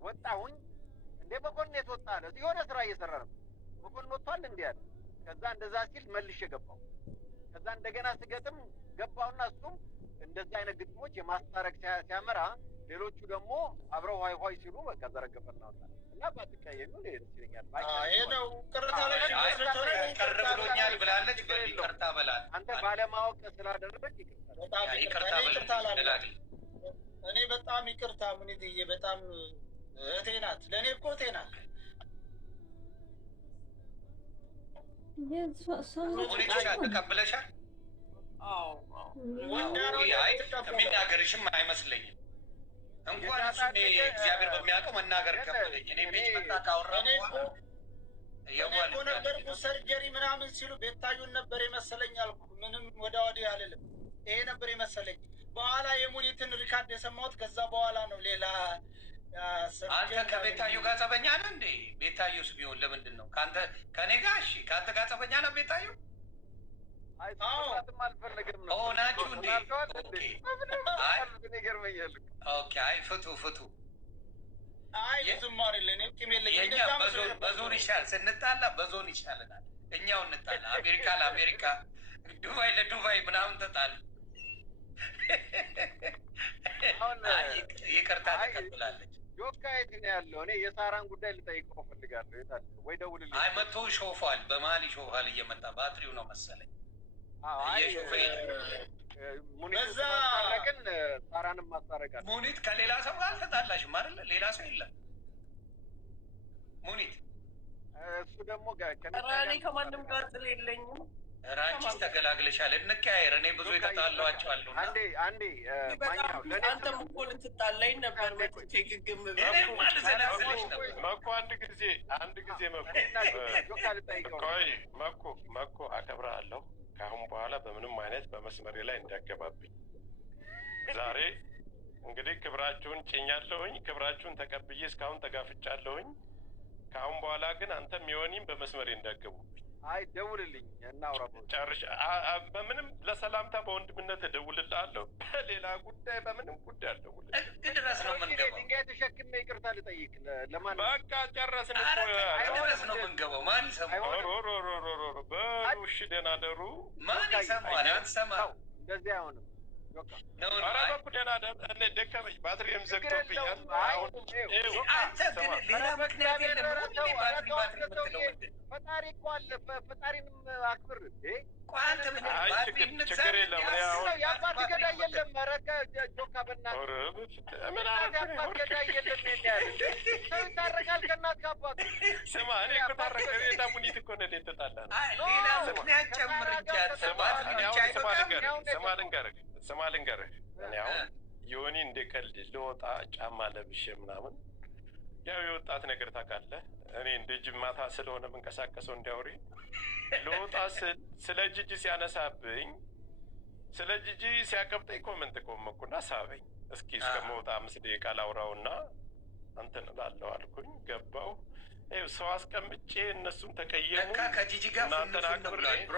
ወጣሁኝ። እንዴ መኮንን የት ወጣ አለ። የሆነ ስራ እየሰራ ነው። መኮንን ወጥቷል እንዴ አለ። ከዛ እንደዛ ሲል መልሼ ገባሁ። ከዛ እንደገና ስገጥም ገባሁና እሱም እንደዚህ አይነት ግጥሞች የማስታረቅ ሲያመራ ሌሎቹ ደግሞ አብረው ሆይ ሆይ ሲሉ በቃ ዘረገፈና ወጣ እና ባትቀየሙ ደስ ይለኛል። ይሄ ነው ቅርታ ብሎኛል ብላለች። ይቅርታ በላት አንተ ባለማወቅ ስላደረግ ይቅርታ በላት። እኔ በጣም ይቅርታ ሙኒትዬ፣ በጣም እህቴ ናት፣ ለእኔ እኮ እህቴ ናት። ተቀብለሻል? የሚናገርሽም አይመስለኝም። እንኳን እሱ እግዚአብሔር በሚያውቀው መናገር ከበደኝ። እኔ ቤት መጣ ካወራ ነበርኩ ሰርጀሪ ምናምን ሲሉ ቤታዩን ነበር የመሰለኝ አልኩ። ምንም ወደ ወዲህ አልልም። ይሄ ነበር የመሰለኝ። በኋላ የሙኒትን ሪካርድ የሰማሁት ከዛ በኋላ ነው። ሌላ አንተ ከቤታዩ ጋር ጸበኛ ነህ እንዴ? ቤታዩስ ቢሆን ለምንድን ነው ከአንተ ከኔ ጋር? እሺ ከአንተ ጋር ጸበኛ ነህ ቤታዩ? አልፈለግም ነው ናችሁ እንዴ? ኦኬ አይ ፍቱ ፍቱ። አይ ዝማር የለን ቂም የለኝ። የኛ በዞን ይሻል፣ ስንጣላ በዞን ይሻልናል። እኛው እንጣላ። አሜሪካ ለአሜሪካ፣ ዱባይ ለዱባይ ምናምን ተጣሉ። ይቅርታ ተቀብላለች። ጆካ የት ነው ያለው? እኔ የሳራን ጉዳይ ልጠይቀው እፈልጋለሁ። የት አለ ወይ? ደውልልኝ። አይ መቶ ይሾፋል፣ በመሀል ይሾፋል እየመጣ ባትሪው ነው መሰለኝ እየሾፈ ሙኒት ሳራንም ማስታረቃል። ሙኒት ከሌላ ሰው ጋር አልተጣላሽም አይደለ? ሌላ ሰው የለም ሙኒት። እሱ ደግሞ እኔ ከማንም ጋር ጥል የለኝም። ራንቺስ ተገላግለሻል። እንቀያየር። እኔ ብዙ የተጣላኋቸው አሉ። አንዴ አንተም እኮ ልትጣላኝ ነበር። መጥቼ ግግም ማልዘላዝልሽ ነበር። መኮ አንድ ጊዜ መኮ አከብርሃለሁ። ከአሁን በኋላ በምንም አይነት በመስመሬ ላይ እንዳገባብኝ። ዛሬ እንግዲህ ክብራችሁን ጭኛለሁኝ፣ ክብራችሁን ተቀብዬ እስካሁን ተጋፍጫለሁኝ። ከአሁን በኋላ ግን አንተም የሆኒም በመስመሬ እንዳገቡብኝ። አይ ደውልልኝ እናውራ። ጨርሻ በምንም ለሰላምታ በወንድምነት እደውልልሃለሁ። በሌላ ጉዳይ በምንም ጉዳይ አልደውልልህም። ድረስ ነው የምንገባው። ድንጋይ ተሸክሜ ይቅርታ ልጠይቅ ለማን? በቃ ጨረስን እኮ። ድረስ ነው የምንገባው። ማን ይሰማል? በሉ እሺ፣ ደህና ደሩ። ማን ይሰማል? አትሰማም። እንደዚህ አይሆንም። ኧረ በኩ ደህና ደር። ደከመኝ፣ ባትሪም ዘግቶብኛል። አንተ ግን ሌላ ምክንያት የለም። ባትሪ የምትለው ፈጣሪ እኮ አለ። ፈጣሪንም አክብር። አንተ ምን ችግር የለም። የአባት ገዳይ የለም። ኧረ ጆካ በእናትህ ምን የአባት ገዳይ የለም። ያለ ሰው ይታረቃል ከእናት ከአባት። ስማ እኔ እኮ ታረቀ ሌላ ሙኒት እኮ ነው የተጣላን። ሌላ ምክንያት ጨምር እንጂ ስማ ልንገርህ። እኔ አሁን የሆኒ እንደ ቀልድ ልወጣ ጫማ ለብሼ ምናምን ያው የወጣት ነገር ታውቃለህ። እኔ እንደ ጅማታ ስለሆነ የምንቀሳቀሰው እንዲያውሪ ልወጣ ስለ ጂጂ ሲያነሳብኝ፣ ስለ ጂጂ ሲያቀብጠኝ ኮመንት ቆመኩና ሳበኝ። እስኪ እስከመውጣ 5 ደቂቃ ላውራውና እንትን እላለሁ አልኩኝ። ገባው ሰው አስቀምጬ እነሱም ተቀየሙ። ከጂጂ ጋር ብሮ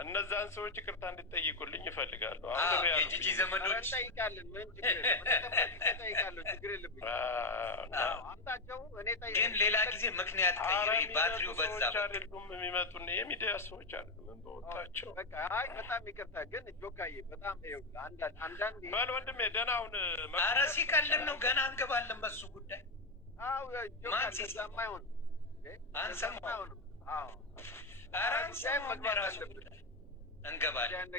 እነዛን ሰዎች ይቅርታ እንድትጠይቁልኝ ይፈልጋሉ። የጂጂ ዘመዶች ጠይቃለን። ምንም ችግር የለብኝ። ግን ሌላ ጊዜ ምክንያት ቀይሬ ባትሪው በዛ አይደሉም የሚመጡ የሚዲያ ሰዎች አይደሉም በወጣቸው። በጣም ይቅርታ ግን ጆካዬ በጣም አንዳንዴ በል ወንድሜ ደህና ሁን። ኧረ ሲቀልን ነው ገና እንገባለን በሱ ጉዳይ። ማን ሲሰማ ይሆን አንሰማው። ኧረ አንሰማው የራሱ ጉዳይ እንገባለን።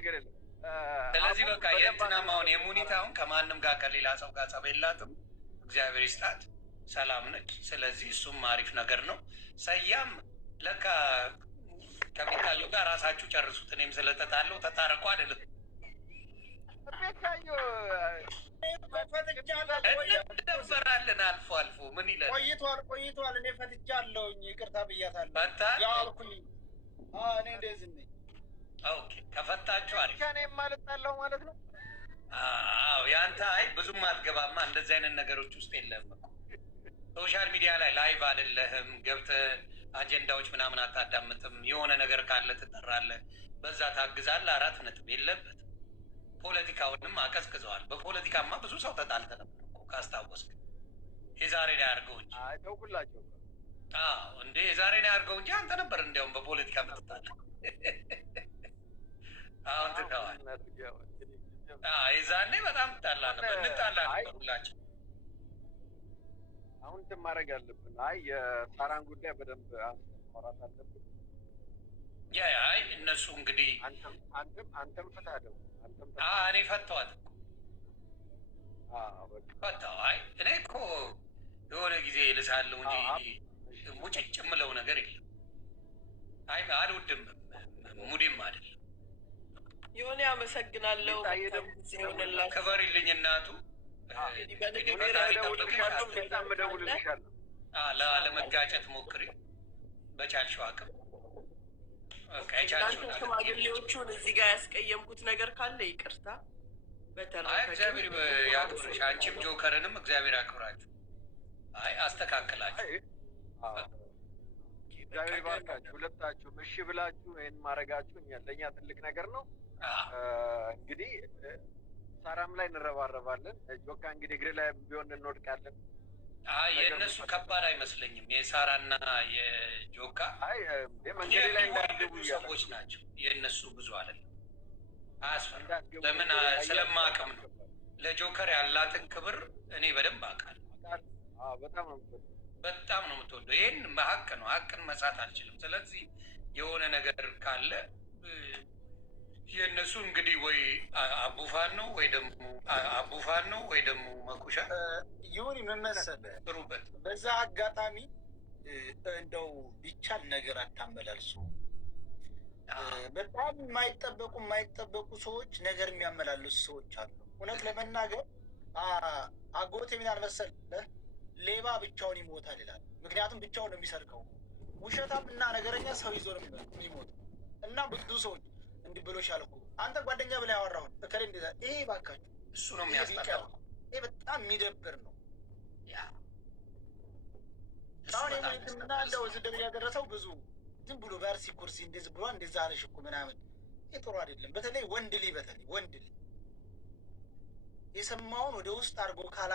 ስለዚህ በቃ የእንትናም አሁን የሙኒት አሁን ከማንም ጋር ከሌላ ሰው ጋር ጸብ የላትም። እግዚአብሔር ይስጣት፣ ሰላም ነች። ስለዚህ እሱም አሪፍ ነገር ነው። ሰያም ለካ ከሚታዩ ጋር ራሳችሁ ጨርሱት። እኔም ስለተጣለው ተታረቁ አይደለም እንደበራለን አልፎ አልፎ ምን ይላል? ቆይቷል። እኔ ፈትቻለሁኝ፣ ይቅርታ ብያታለሁ። ፈታል እኔ እንደዚህ ነኝ። ኦኬ ከፈታችሁ አሪፍ። ከኔ የማልጣለው ማለት ነው። አዎ ያንተ አይ ብዙም አትገባማ እንደዚህ አይነት ነገሮች ውስጥ የለም። ሶሻል ሚዲያ ላይ ላይቭ አይደለህም፣ ገብተህ አጀንዳዎች ምናምን አታዳምጥም። የሆነ ነገር ካለ ትጠራለህ፣ በዛ ታግዛለህ። 4 ነጥብ የለበትም። ፖለቲካውንም አቀዝቅዘዋል። በፖለቲካማ ብዙ ሰው ተጣልተ ነበር እኮ ካስታወስክ። የዛሬ ነው ያድርገው እንጂ ተውኩላቸው። እንዴ የዛሬ ነው ያድርገው እንጂ አንተ ነበር እንዲያውም በፖለቲካ ምትጣላ። አሁን ትተዋል። የዛኔ በጣም እንጣላ ነበር ሁላችን። አሁን እንትን ማድረግ አለብን። የሳራን ጉዳይ በደንብ ማውራት አለብን። አይ እነሱ እንግዲህ አንተም ፈታህ ደግሞ እኔ ፈታዋት ፈታው። አይ እኔ እኮ የሆነ ጊዜ ልሳለሁ እንጂ ሙጭጭ የምለው ነገር የለም። አይ አልወድም፣ ሙዴም አይደለም። የሆነ አመሰግናለሁ። ክበሪልኝ እናቱ። ለመጋጨት ሞክሪ በቻልሽው አቅም። ሽማግሌዎቹን እዚህ ጋር ያስቀየምኩት ነገር ካለ ይቅርታ። እግዚአብሔር ያክብርሽ። አንቺም ጆከርንም እግዚአብሔር ያክብራችሁ። አይ አስተካክላችሁ እግዚአብሔር ይባርካችሁ ሁለታችሁም። እሺ ብላችሁ ይህን ማድረጋችሁ ለእኛ ትልቅ ነገር ነው። እንግዲህ ሳራም ላይ እንረባረባለን። ጆካ እንግዲህ እግር ላይ ቢሆን እንወድቃለን። የእነሱ ከባድ አይመስለኝም። የሳራና የጆካ መንገድ ላይ እንዳትገቡ ሰዎች ናቸው። የእነሱ ብዙ አይደለም። አያስፈራም። ለምን ስለማቅም ነው። ለጆከር ያላትን ክብር እኔ በደንብ አውቃለሁ። በጣም ነው የምትወደው። ይህን ሀቅ ነው። ሀቅን መሳት አልችልም። ስለዚህ የሆነ ነገር ካለ የእነሱ እንግዲህ ወይ አቡፋን ነው ወይ ደግሞ መኩሻ ይሁን የምመሰለህ ጥሩበት። በዛ አጋጣሚ እንደው ቢቻል ነገር አታመላልሱ። በጣም የማይጠበቁ ሰዎች ነገር የሚያመላልሱ ሰዎች አሉ። እውነት ለመናገር አጎቴ ምን አልመሰለህ፣ ሌባ ብቻውን ይሞታል ይላል። ምክንያቱም ብቻውን ነው የሚሰርቀው። ውሸታም እና ነገረኛ ሰው ይዞ ነው የሚሞት። እና ብዙ ሰዎች እንዲህ ብሎሻል እኮ አንተ ጓደኛ ብላ ያወራሁን እከሌ እንደዛ። ይሄ ባካችሁ እሱ ነው የሚያስጠላው። ይሄ በጣም የሚደብር ነው። አሁን የምንትና እንደው ዝም ያደረሰው ብዙ ዝም ብሎ በአርሲ ኩርሲ እንደዚህ ብሎ እንደዛ አለሽ እኮ ምናምን፣ ይሄ ጥሩ አይደለም። በተለይ ወንድ ልጅ የሰማውን ወደ ውስጥ አድርጎ ካላ